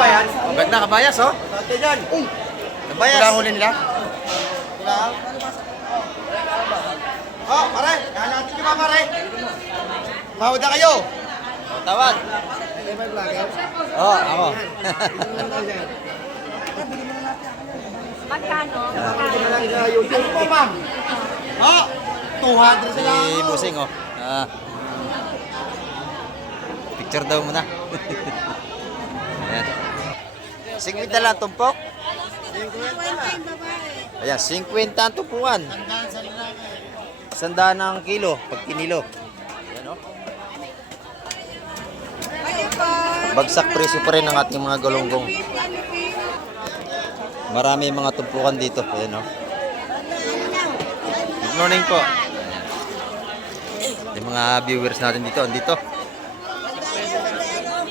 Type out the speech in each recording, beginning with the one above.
ba yan? Ang ganda, kabayas, oh. Ate dyan. Kabayas. Wala huli nila? Wala. Oh, pare. Kaya natin yung mga pare. Mahawad na kayo. Oh, tawad. Oh, ako. Magkano? YouTube po, ma'am. Oh, 200 sila. Si Busing, oh. Picture daw muna. Ayan. 50 lang tumpok. Ayan, 50 ang tumpukan. 100 ng kilo, pag kinilo. Ayan, oh. Bagsak presyo pa rin ang ating mga galunggong. Marami mga tumpukan dito. Ayan, oh. Good morning po. Ayan. Yung mga viewers natin dito, andito.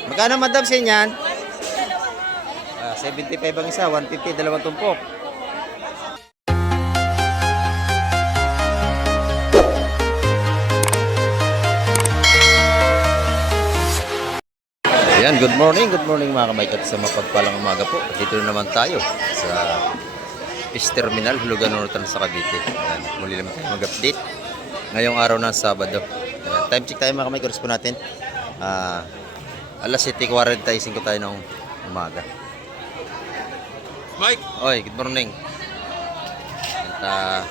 Magkano madam sa inyan? 75 ang isa, 150, dalawang tumpok. Ayan, good morning mga kamay-kat sa mapagpalang umaga po. Dito na naman tayo sa Fish Terminal, Hulugan Northern sa Cavite. Ayan, muli naman tayo mag-update ngayong araw ng Sabado. Ayan, time check tayo mga kamay-kat po natin. Alas 7:45 tayo ng umaga. Mike. Oy, good morning. At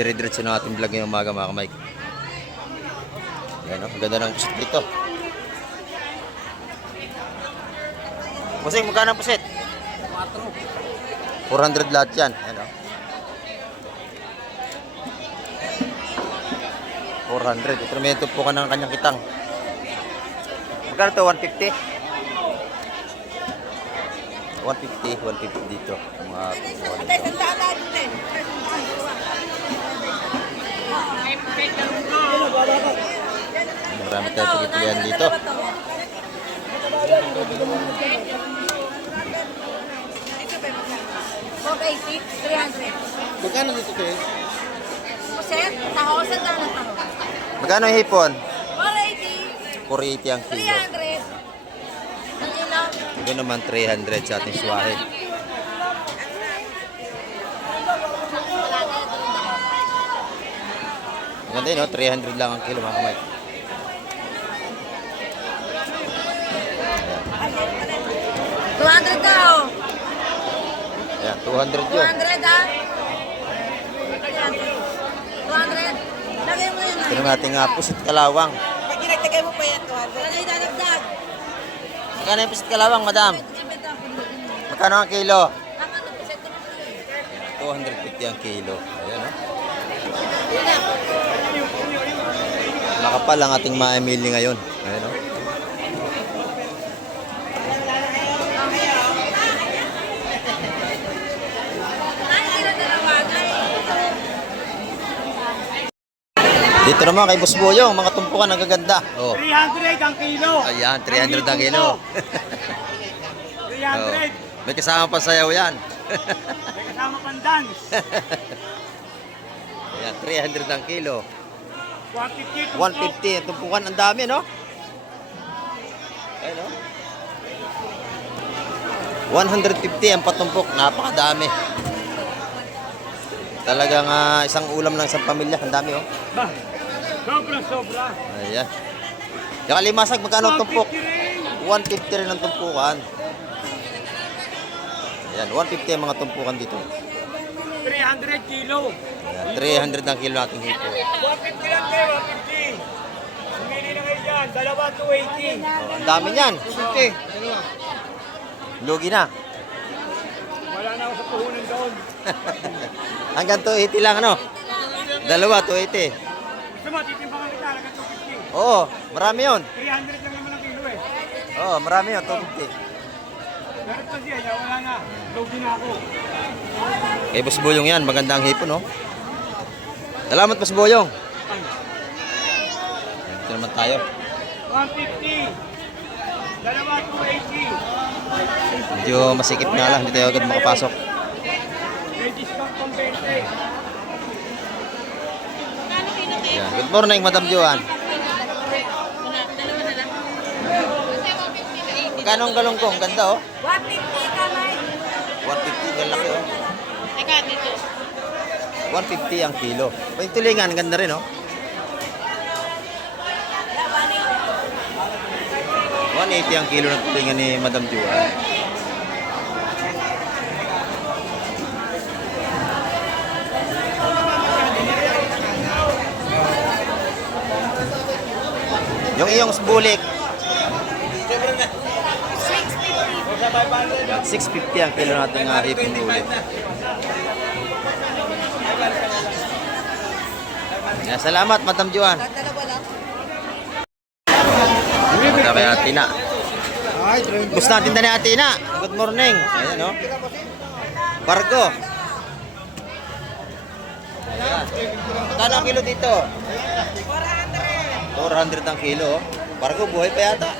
dire-diretso na ating vlog ngayong umaga mga kamay. Ayan, ang ganda ng pusit dito. Pusing, magkano ang pusit? 400 lahat yan. Ayan, oh. 400. Ito may tupo ka ng kanyang kitang. Magkano ito? 150? 150 dito. Mga tupuan dito. Marami tayo pagpilihan dito. $480, 300. Magkano dito kayo? Puset, taho, saan na taho? Magkano yung hipon? 480, 480 ang kilo. 300. Ang ilaw. Ito naman 300 sa ating suwahe. Maganda yun, no? 300 lang ang kilo mga kamay. 200 daw. Ayan, 200 yun. 200 ah. 200. Lagay mo yan. Ito naman ating pusit kalawang. Pag ginagtagay mo pa yan, 200. Lagay dadagdag. Magkano yung pusit kalawang, madam? Magkano ang kilo? 250 ang kilo. Ayan, no? Makapal ang ating maemili ngayon. Ayan, no? Dito naman kay Boss Boyong, mga tumpukan ang gaganda. Oh. 300 ang kilo. Ayan, 300 ang kilo. 300. Oh. May kasama pa sayaw yan. May kasama pang dance. Ayan, 300 ang kilo. 150. 150 ang tumpukan, ang dami, no? Ayan, no? 150 ang patumpok, napakadami. Talagang isang ulam ng isang pamilya, ang dami, oh. Ba, sobra. Ayan. Yung kalimasag, magkano ang tumpok? 150 rin ang tumpukan. Ayan, 150 ang mga tumpukan dito. 300 kilo. Ayan, 300 ang kilo nating hipo. 150 lang kayo, 150. Sumili na kayo dyan, dalawa 280. Oh, ang dami niyan. 50. Lugi na. Wala na ako sa puhunan doon. Hanggang 280 lang, ano? Dalawa, 280. Gusto mo, titimbangan kita, hanggang 250. Oo, marami yun. 300 lang naman ang kilo eh. Oo, marami yun, 250. Meron pa siya, wala na. Logi na ako. Kay Boss Boyong yan, magandang hipon, no? Salamat, Boss Boyong. Dito naman tayo. 150. Dalawa 280. Medyo masikip nga lang, hindi tayo agad makapasok. May discount pang 20. Yan. Good morning, Madam Joan. Magkano ang galunggong? Ganda oh. 150 kamay. 150, galaki oh. Teka, dito. 150 ang kilo. Yung tulingan, ganda rin oh. 180 ang kilo ng tulingan ni Madam Juan. Yung iyong bulik. 650 ang kilo natin ng hipong bulik. Yeah, salamat, Madam Juan. Dalawa lang. Punta kay Atina. Gusto natin na ni Atina. Good morning. Ayan o. Bargo. Ayan. Kano ang kilo dito? 400 ang kilo. Bargo, buhay pa yata.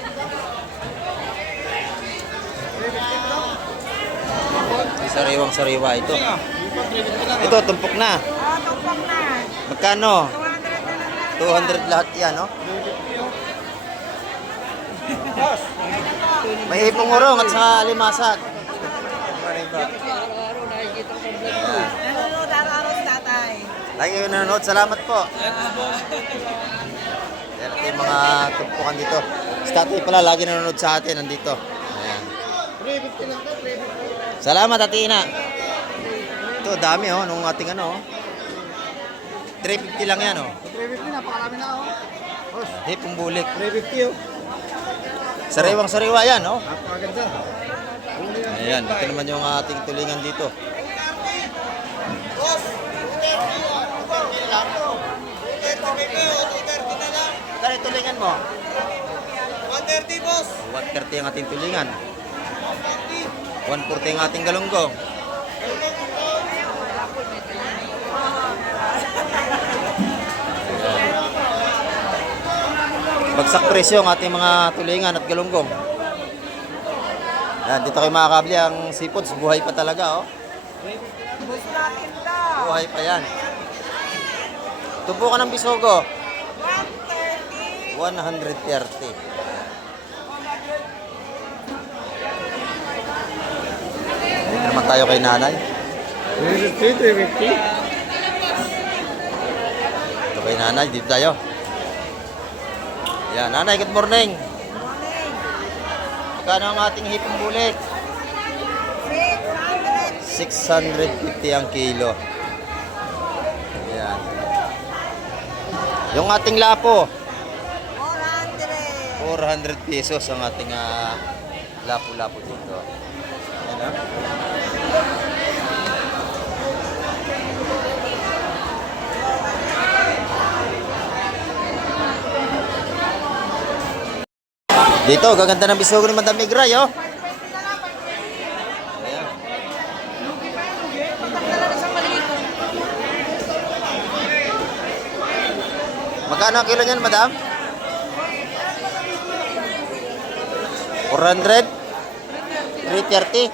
Sariwang-sariwa ito. Ito, tumpok na. Tumpok na. Magkano? 200 lahat yan, no? May hipong urong at saka limasag. Nanonood araw-araw si tatay. Lagi kayo nanonood. Salamat po. Yan ito yung mga tumpukan dito. Si tatay pala lagi nanonood sa atin. Nandito. Ayan. Salamat, Atina. Ito, dami oh. Nung ating ano oh. 350 lang yan oh. 350, napakarami na ako. Hipong bulik. 350 oh. Sariwang-sariwa yan oh. Napakaganda. Ayan, ito naman yung ating tulingan dito. Kaya tulingan mo? 130, boss. 130 ang ating tulingan. 140 ang ating galunggong. Bagsak presyo ang ating mga tulingan at galunggong. Yan, dito kayo makakabili ang seafoods. Buhay pa talaga, oh. Buhay pa yan. Tubo ka ng bisogo. 130. Dito naman tayo kay nanay. 350, 350. Dito kay nanay, dito tayo. Yan, nanay, good morning. Magkano ang ating hipong bulik? 650 ang kilo. Yan. Yung ating lapo, 400 pesos ang ating lapo-lapo dito. Yan, ah. Dito, gaganda ng bisugo ni Madam Igray, oh. Ayan. Magkano ang kilo niyan, Madam? 400? 330?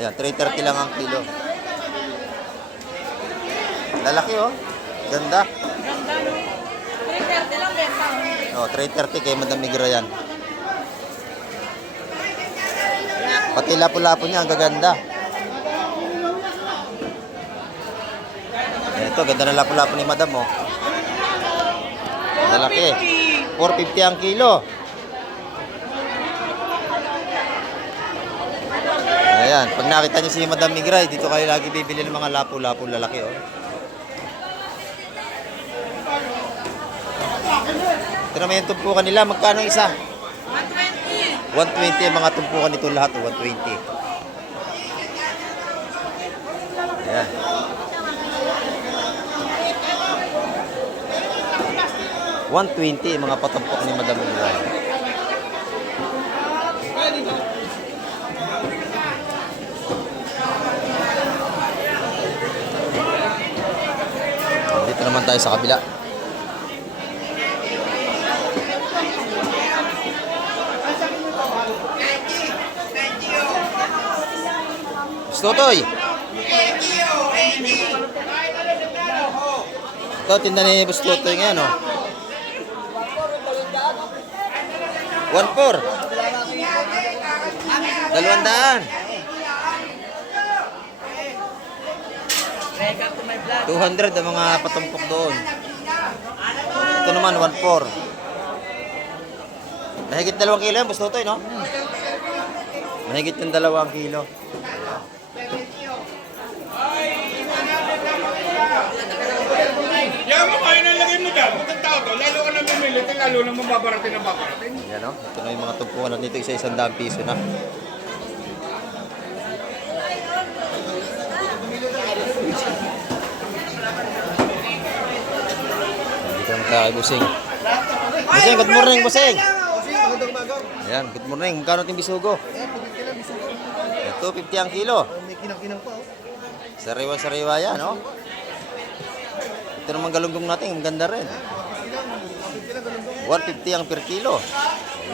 Ayan, 330 lang ang kilo. Lalaki, oh. Ganda. 330 lang benta. Oh, 330 kay Madam Igray yan. Pati lapo-lapo niya, ang gaganda. Ito, ganda na lapo-lapo ni Madam, oh. Lalaki. 450 ang kilo. Ayan, pag nakita niyo si Madam Igray, dito kayo lagi bibili ng mga lapo-lapo lalaki, oh. Ito naman yung tumpukan nila. Magkano isa? 120 ang mga tumpukan nito lahat, 120. Ayan. $120 mga patumpok ni Madam Igray. Dito naman tayo sa kabila. Tutoy. Ito, tinda ni Bus Tutoy ngayon, oh. 1.4. 200. 200 ang mga patumpok doon. Ito naman, 1.4. Mahigit 2 kilo yan, Boss Totoy, no? Mahigit yung 2 kilo. Yan mo, kayo na lagay mo dyan. Huwag kang tao to. Lalo ka na bumili, lalo na mababarating ang babarating. Yan, no? Ito na yung mga tumpukan natin dito. Isa 100 piso na. Dito naman tayo kay Busing. Busing, good morning, Busing. Ayan, good morning. Magkano yung bisugo? Ito, 50 ang kilo. May kinang-kinang pa, oh. Sariwa-sariwa yan, no? Ito naman galunggong natin, ang ganda rin. 150 ang per kilo.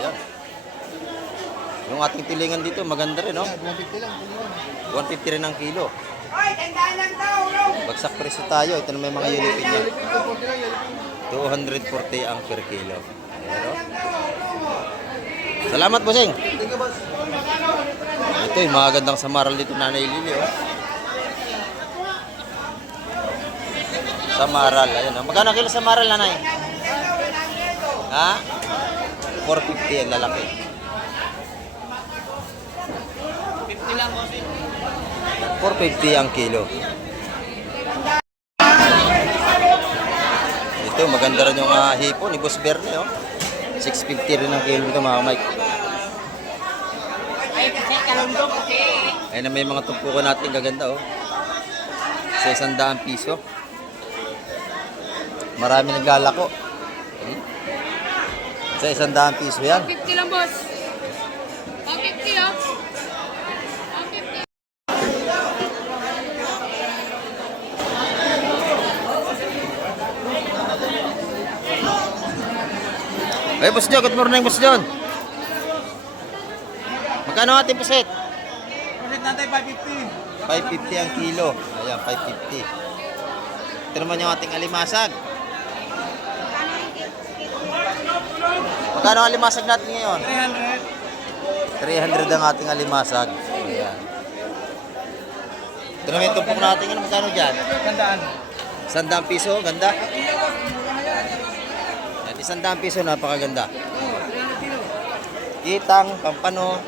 Ayan. Yung ating tilingan dito, maganda rin, no? 150 lang, 150 rin ang kilo. Bagsak presyo tayo. Ito na may mga yulipin niya. 240 ang per kilo. Ayan, no? Salamat, Bossing. Thank you, boss. Ito yung mga gandang samaral dito, Nanay Lili, oh. Samaral, ayun, oh. Magkano kilo samaral, Nanay? Ha? 450 ang lalaki. 50 lang, boss. 450 ang kilo. Ito, maganda rin yung hipon ni Boss Berne, oh. 650 rin ang kilo nito, mga Mike. Ay, kasi kalundong. Ayun na may mga tumpukan natin gaganda, oh. Sa 100 piso. Marami naglalako. Sa 100 piso yan. 50 lang, boss. 50, oh. 50. Ay, Boss John, good morning, Boss John. Magkano ating puset? Ulit natin, 550. 550 ang kilo. Ayan, 550. Ito naman yung ating alimasag. Magkano ang alimasag natin ngayon? 300 ang ating alimasag. Ayan. Ito naman yung tumpok natin. Ano, magkano dyan? Tandaan. 100 piso, ganda. Yan, 100 piso, napakaganda. Kitang, pampano.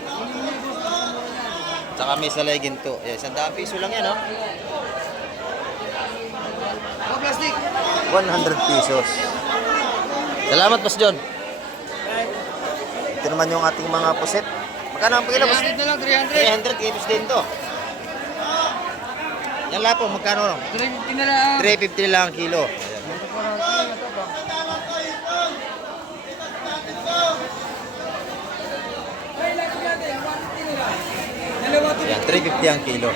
Tsaka may salay ginto. Ayan, 100 piso lang yan, oh. Plastic. 100 pesos. Salamat, Boss John. Ito naman yung ating mga puset. Magkano ang pagkila, Boss? 300 na lang, 300. 300 kilos din to. Yan lapo, magkano? 350 na lang. 350 lang ang kilo. Ayan. Yan, 350 ang kilo.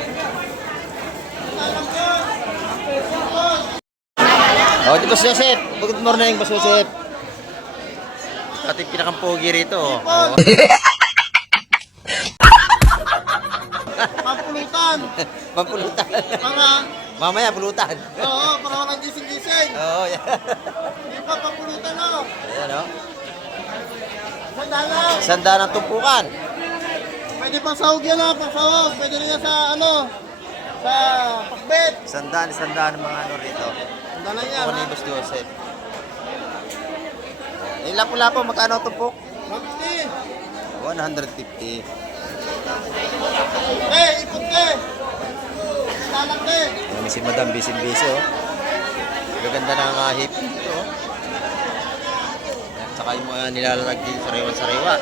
Oh, di Boss Joseph. Good morning, Boss Joseph. Ating pinakampogi rito. Oh. Pampulutan. Pampulutan. Para, Mamaya, pulutan. oo, para walang gising-gising. Oo, yan. Hindi pa pampulutan, oh. Ayan, oh. Tandaan lang. Sanda ng tumpukan. Pwede pang sahog yan, ha. Pang sahog. Pwede rin yan sa, sa pakbet. Sandaan ng mga ano rito. Tandaan lang yan, Ako ni ha. Boss Joseph. Eh, lapo-lapo, magkano ang tumpok? 150. 150. Ipot ke. Tandaan ke. May si Madam busy-busy, oh. Gaganda ng hip dito, oh. At saka yung mga nilalarag dito sariwa-sariwa.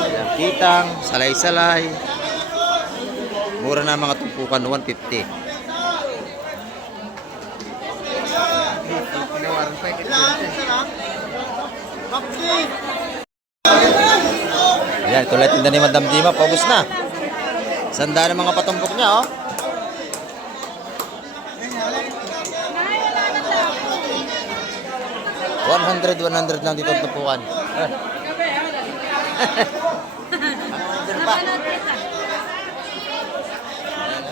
Ayan, kitang, salay-salay. Mura na mga tumpukan, 150. Ayan, tulad tinda ni Madam Dima, paubos na. Sanda ng mga patumpok niya, oh. $100 lang dito ang tumpukan. Andun pa. Ayan,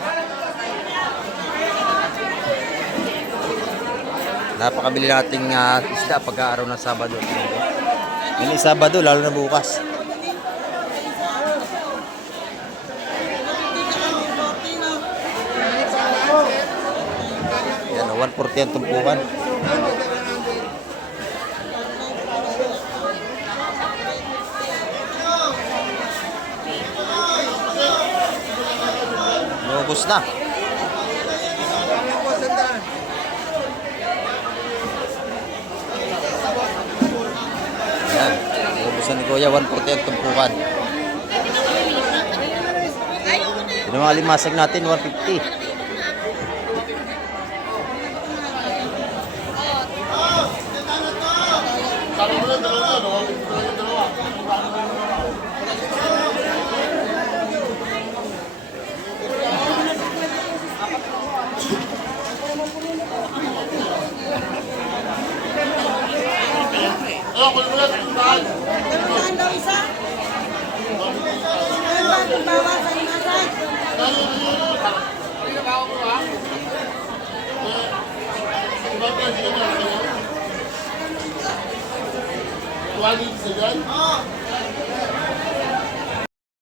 Napakabili nating isda pagka araw ng Sabado. Ngayon Sabado, lalo na bukas. Yan, 140 ang tumpukan. Naubos na. Yan, naubusan ni Kuya, 140 ang tumpukan. Yung mga limasag natin, 150.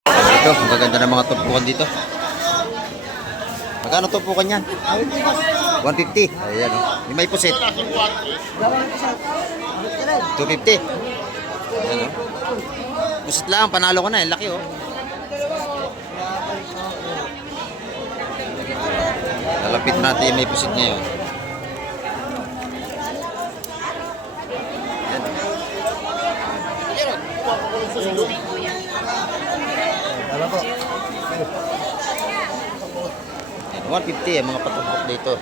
Ito, magaganda ng mga tumpukan dito. Magkano tumpukan yan? 150. Ayan, oh. Yung may pusit. 250. Ayan, oh. Pusit lang, panalo ko na. Yung laki, oh. Lalapit natin yung may pusit ngayon. Alam po. 150 ang mga patumpok dito.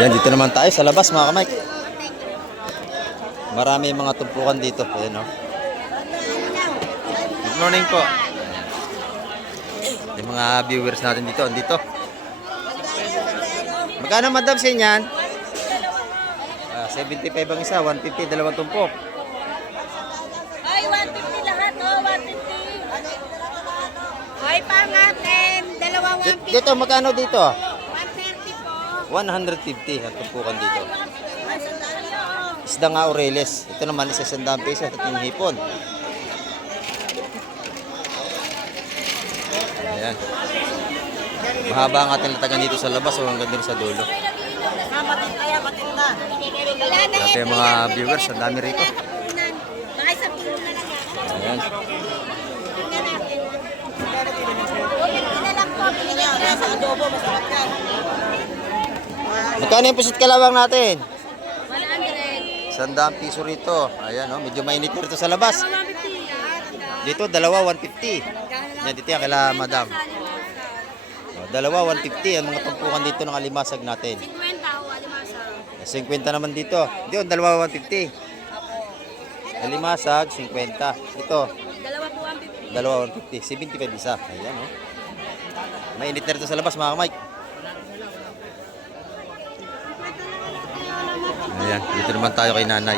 Yan, dito naman tayo sa labas mga kamay. Marami mga tumpukan dito. Ayan, oh. Good morning po. Yung mga viewers natin dito, andito. Magkano madam sa inyan? 75 ang isa, 150, dalawang tumpok. Ay, 150 lahat, oh, 150. Ay, pangatin, dalawa 150. Dito, magkano dito? 130 po. 150 ang tumpukan dito. Isda nga oreles. Ito naman isa 100 pesos at yung hipon. Ayan. Mahaba ang ating latagan dito sa labas o hanggang dito sa dulo. Dati yung mga viewers, ang dami rito. Mga isang kilo na lang yan. Ayan. Tingnan natin. Tingnan lang po, binigyan ko na sa adobo, masarap yan. Magkano yung pusit kalawang natin? 100. 100 piso rito. Ayan, oh, medyo mainit rito sa labas. Dito, dalawa 150. Yan, dito yan, kaila madam. Oh, dalawa 150 ang mga tumpukan dito ng alimasag natin. 50 o alimasa. 50 naman dito. Diyon, dalawa 150. Alimasag, 50. Ito, Dalawa po 150. dalawa 150. 75 isa. Ayan, oh. Mainit na rito sa labas, mga Mike. Ayan, dito naman tayo kay nanay.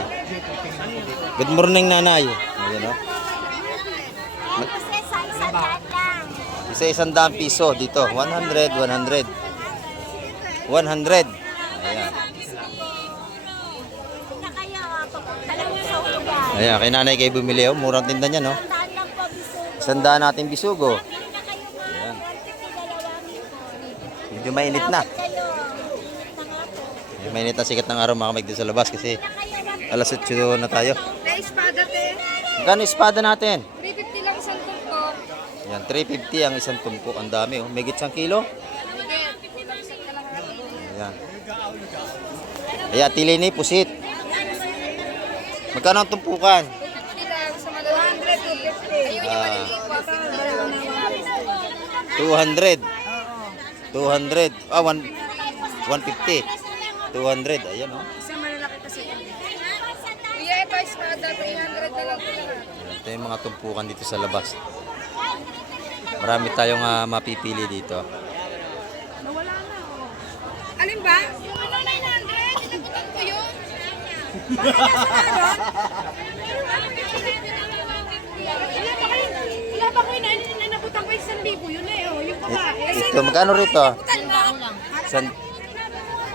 Good morning, nanay. Ayan, oh. Kasi sa isang daan lang. Isa 100 piso dito. 100, 100. 100. Ayan. Na kayo, papunta lang sa ulugan. Ayan, kay nanay kayo bumili, oh. Murang tinda niya, no? Sandaan lang po, biso. 100 natin bisugo. Bili na kayo na. Ayan. 150 dalawangin po. Medyo mainit na. Kayo. Init na nga po. Ayan, mainit na sikat ng araw, mga Mike, dito sa labas kasi alas 8 na tayo. May espada te. Magkano espada natin? 350 lang isang tumpok. Yan, 350 ang isang tumpok. Ang dami, oh. May gitsang kilo. Ayan. Ayan, tili ni pusit. Magkano ang tumpukan? 250 lang sa malalaki. 250. Ayun yung maliliit po. 200. 200. 150. 200. Ayan, oh. Isang malalaki kasi. Kuya, ito espada. 300 na lang po lahat. Ito yung mga tumpukan dito sa labas. Marami tayong mapipili dito. Alin ba? Yung ano 900? Tinagutan ko yun. Bakit nasa harap? Wala pa kayo inabutan ko 1,000 yun eh. Oh, yung babae. dito. Magkano rito? Sandaan lang. San...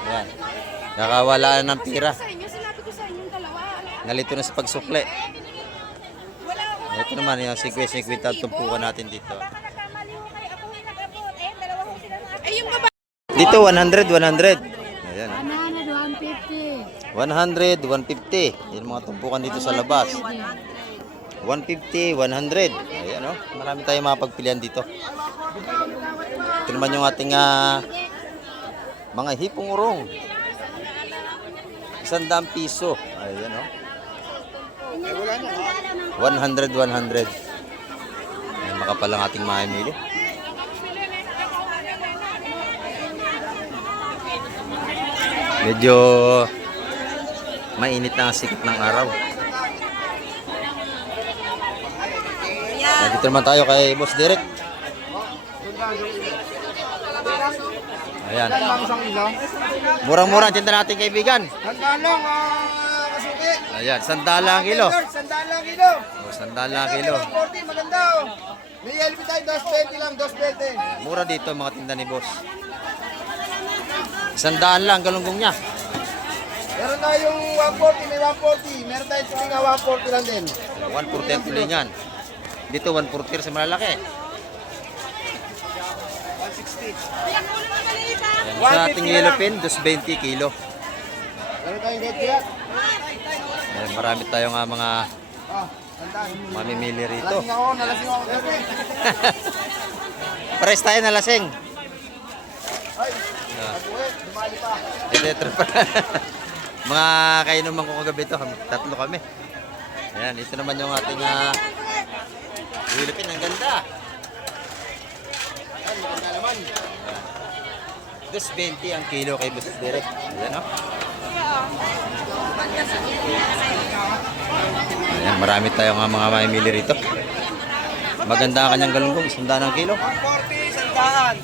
Ayan. Nakawala na ng pira. Sa inyo, sinabi ko sa inyong dalawa. Nalito na sa pagsukli. Wala. Ito naman yung 50-50 ang tumpukan natin dito. Baka nagkamali ho kayo. Ako yung nag-abot. Eh, dalawa ho sila ng Eh, yung baba. Dito 100. Ayan. 150. 100, 150. Yan mga tumpukan dito sa labas. 150, 100. Ayan o. Marami tayong mga pagpilian dito. Ito naman yung ating mga hipong urong. 100 piso. Ayan o. 100. Ayan, makapal ang ating mamimili. Medyo mainit na ang sikat ng araw. Dito naman tayo kay Boss Derek. Ayan. Murang-murang tinda natin kaibigan. Sandalong, kasuki. Ayan, sandala ang kilo. Sandalong kilo. O, sandala ang kilo. 40, maganda oh. May LB tayo, 220 lang, 220. Mura dito mga tinda ni Boss. Sandaan lang, galunggong niya. Meron tayong 140, may 140. Meron tayong tulinga 140 lang din. 140 ang tulingan. Dito 140 sa malalaki. Ayan, sa ating yellow pin, 220 kilo. Meron tayong get kaya. Ayan, marami tayong mga Sandaan. mamimili rito. Nalasing ako. Pares tayo na lasing. Ay, nabuhay, dumali pa. Ito pa. Mga kainuman ko kagabi ito. Tatlo kami. Ayan, ito naman yung ating yellow pin. Ang ganda. Ay, maganda naman. 220 ang kilo kay Boss Derek. Ayan o. Ayan, marami tayong mga mamimili rito. Maganda ang kanyang galunggong, 100 ang kilo. 140, sandaan.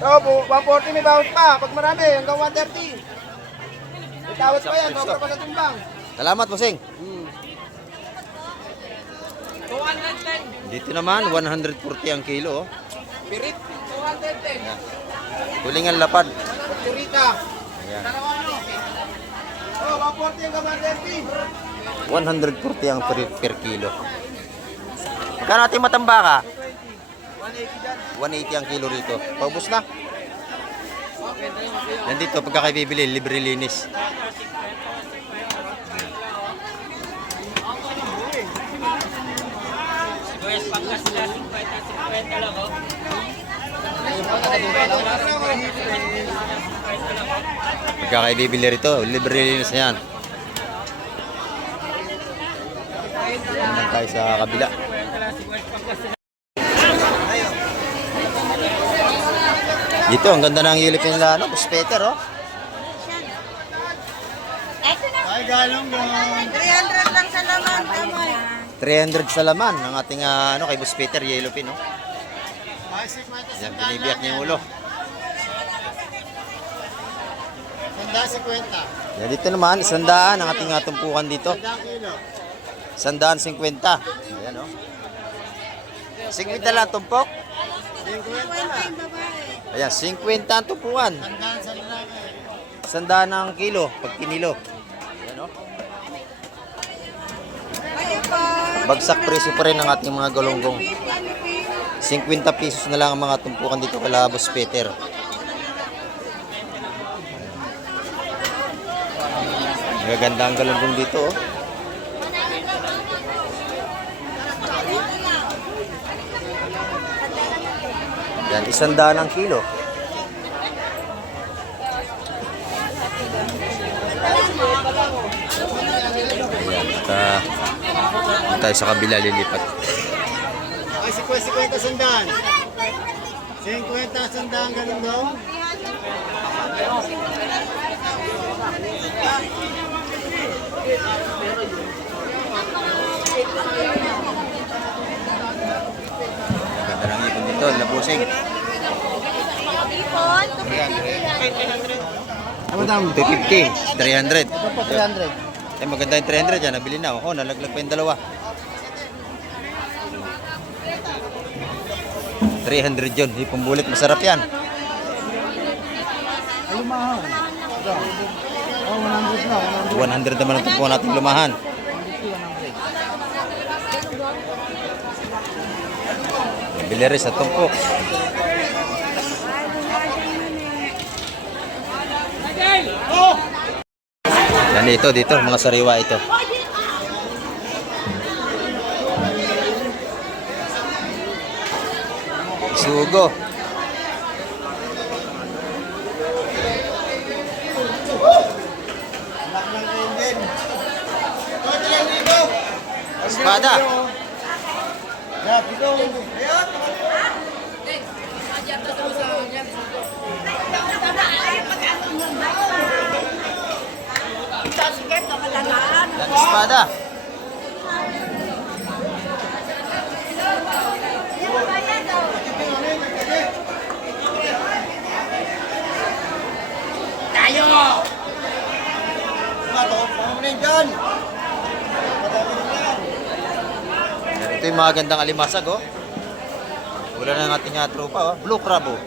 Oo, 140 may bawat pa. Pag marami, hanggang 130. May tawad pa yan, sobra pa sa timbang. Salamat, Bossing. Dito naman, 140 ang kilo. Pirit, 210. Tulingan lapad. Turita. Ayan. Oh, 140 hanggang 130. 140 ang per kilo. Magkano ating matambaka? 180 ang kilo rito. Paubos na. Yan dito, pagka kayo bibili, libre linis. Pagka kayo bibili rito, libre linis na yan. Naman tayo sa kabila. Dito, ang ganda ng ilip nila, ano, Boss Peter, oh. Ay, galong mo. 300 lang sa laman, kamay. 300 sa laman ng ating ano, kay Boss Peter, yellow pin, oh. Ay, 50 Yan, binibiyak niya yung ulo. Sanda 50. Yan, dito naman, 100 ang ating tumpukan dito. 150. Ayan, oh. 50 lang tumpok. 20 yung babae. Ayan, 50 ang tumpukan. 100 ang kilo, pag kinilo. Ayan, oh. Ayun pa. Bagsak presyo pa rin ang ating mga galunggong. 50 pesos na lang ang mga tumpukan dito kala Boss Peter. Magaganda ang galunggong dito, oh. Yan, 100 ang kilo. Ayan, at tayo sa kabila lilipat. Ay, 50 sandaan. 50 sandaan, ganun daw. Ganda ng ipon dito, labusing. Ano daw? 250, 300. 300. Eh, maganda yung 300 yan, nabili na. Oh, nalaglag pa yung dalawa. 300 yun. Hipong bulik, masarap yan. Lumahan. Oh, 100 na. 100 naman ang tumpuan natin lumahan. Biliris at tumpok. Yan dito, mga sariwa ito. Sugo. Espada. Dan espada. Ito yung mga gandang alimasag, oh. Wala na ng ating tropa, oh. Blue crab, oh.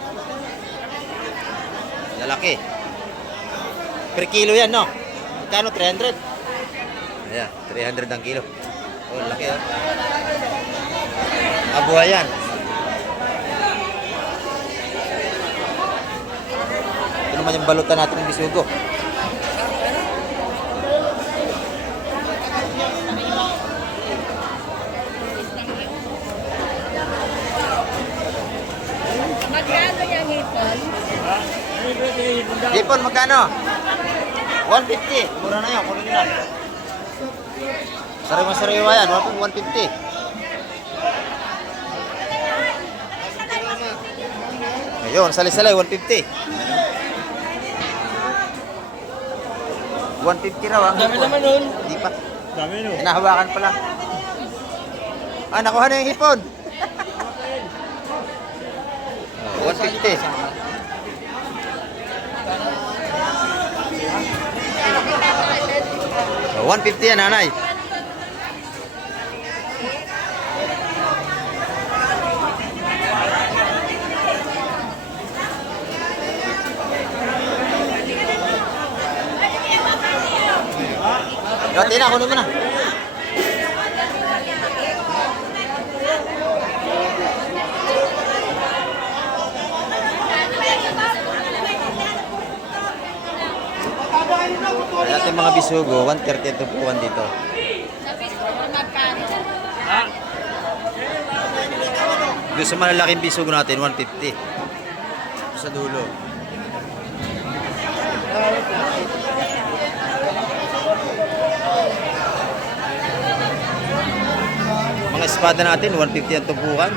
Lalaki. Per kilo yan, no? Magkano? 300? Ayan, 300 ang kilo. Oh, laki, oh. Abuhay yan. Ito naman yung balutan natin ng bisugo. Magkano yung hipon? Hipon, magkano? 150. Mura na yun, kunin na. Sariwa-sariwa yan, 150. Ayun, sali-salay, 150. 150 raw ang hipon. naman nun. Di pa. Dami nun. Hinahawakan pa lang. Ah, nakuha na yung hipon. 150. Oh, 150 yan, nanay. Gati na, kunin mo na. Ating mga bisugo, 130 ito po dito. Doon sa malalaking bisugo natin, 150. Sa dulo. Mga espada natin, 150 ang tumpukan.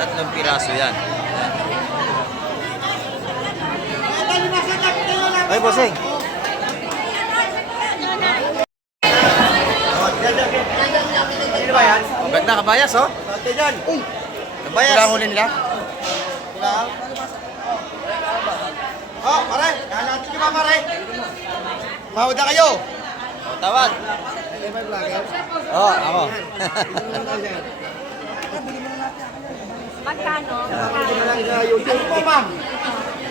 3 piraso yan. Ay, bossing. Ano ba yan? Ang ganda, kabayas, oh. Ate dyan. Uy! Kabayas. Kailangan huli nila? Kailangan? Oh, pare! Kaya natin yung mga pare! Mahod na kayo! Oh, tawad. Oh, ako. Magkano? Ano po, ma'am?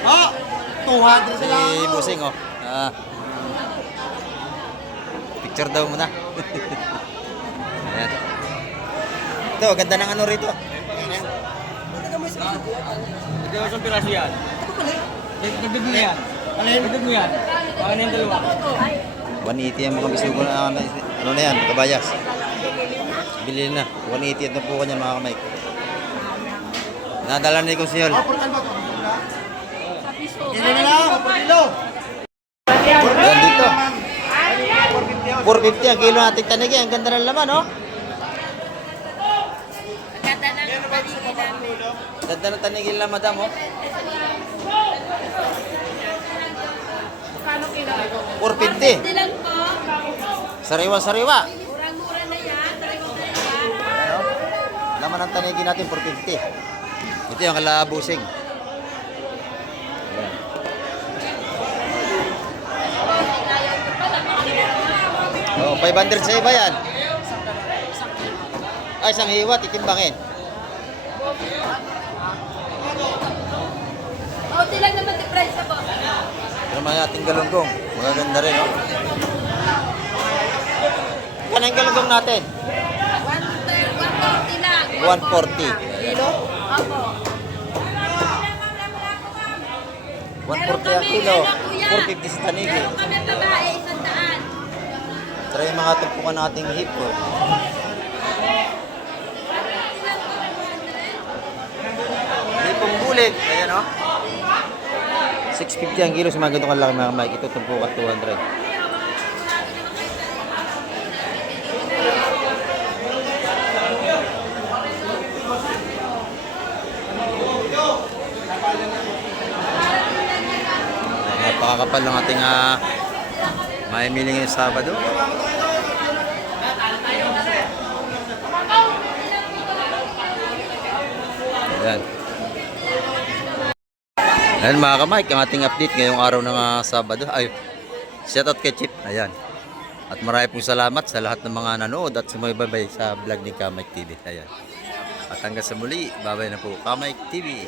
Oh! 200 sila. Si bossing, oh. Ah. Picture daw muna. Ayan. Ito, ganda ng ano rito. Ito yung piraso yan. Dagdag mo yan. Dagdag mo yan. Baka na yung dalawa. 180 ang mga bisugo na ano na yan, kabayas. Bilhin na. 180 at po kanya mga kamay. Nadala ni Kong Siyol. Hindi na lang, 4 kilo. Yan dito. 450 ang kilo nating tanigi. Ang ganda ng laman, oh. Ganda ng paligid namin. Ganda ng tanigi lang, madam, oh. 450. Hindi lang po. Sariwa-sariwa. Murang-mura na yan. Talagang na yan. Ano? Laman ng tanigi natin, 450. Ito yung kalabusing. Oh, 500 sa iba yan. Ay, isang hiwa, titimbangin. Kunti lang naman yung price na po. Pero mga ating galunggong. Magaganda rin, oh. Yan ang galunggong natin. 140 lang. 140. Kilo? Opo. 140 ang kilo. 450 sa tanigi. Meron kami babae, 100. Try yung mga tumpukan nating hip ko. Hipong bulig. Ayan, oh. 650 ang kilo sa mga ganito kalaki mga mic. Ito tumpukan 200. Napakakapal ng ating maimili ngayong Sabado. Ayan. Ayan mga kamay, ang ating update ngayong araw ng Sabado. Ay, shoutout kay Chip. Ayan. At marami pong salamat sa lahat ng mga nanood at sumaybabay sa vlog ni Kamay TV. Ayan. At hanggang sa muli, babay na po Kamay TV.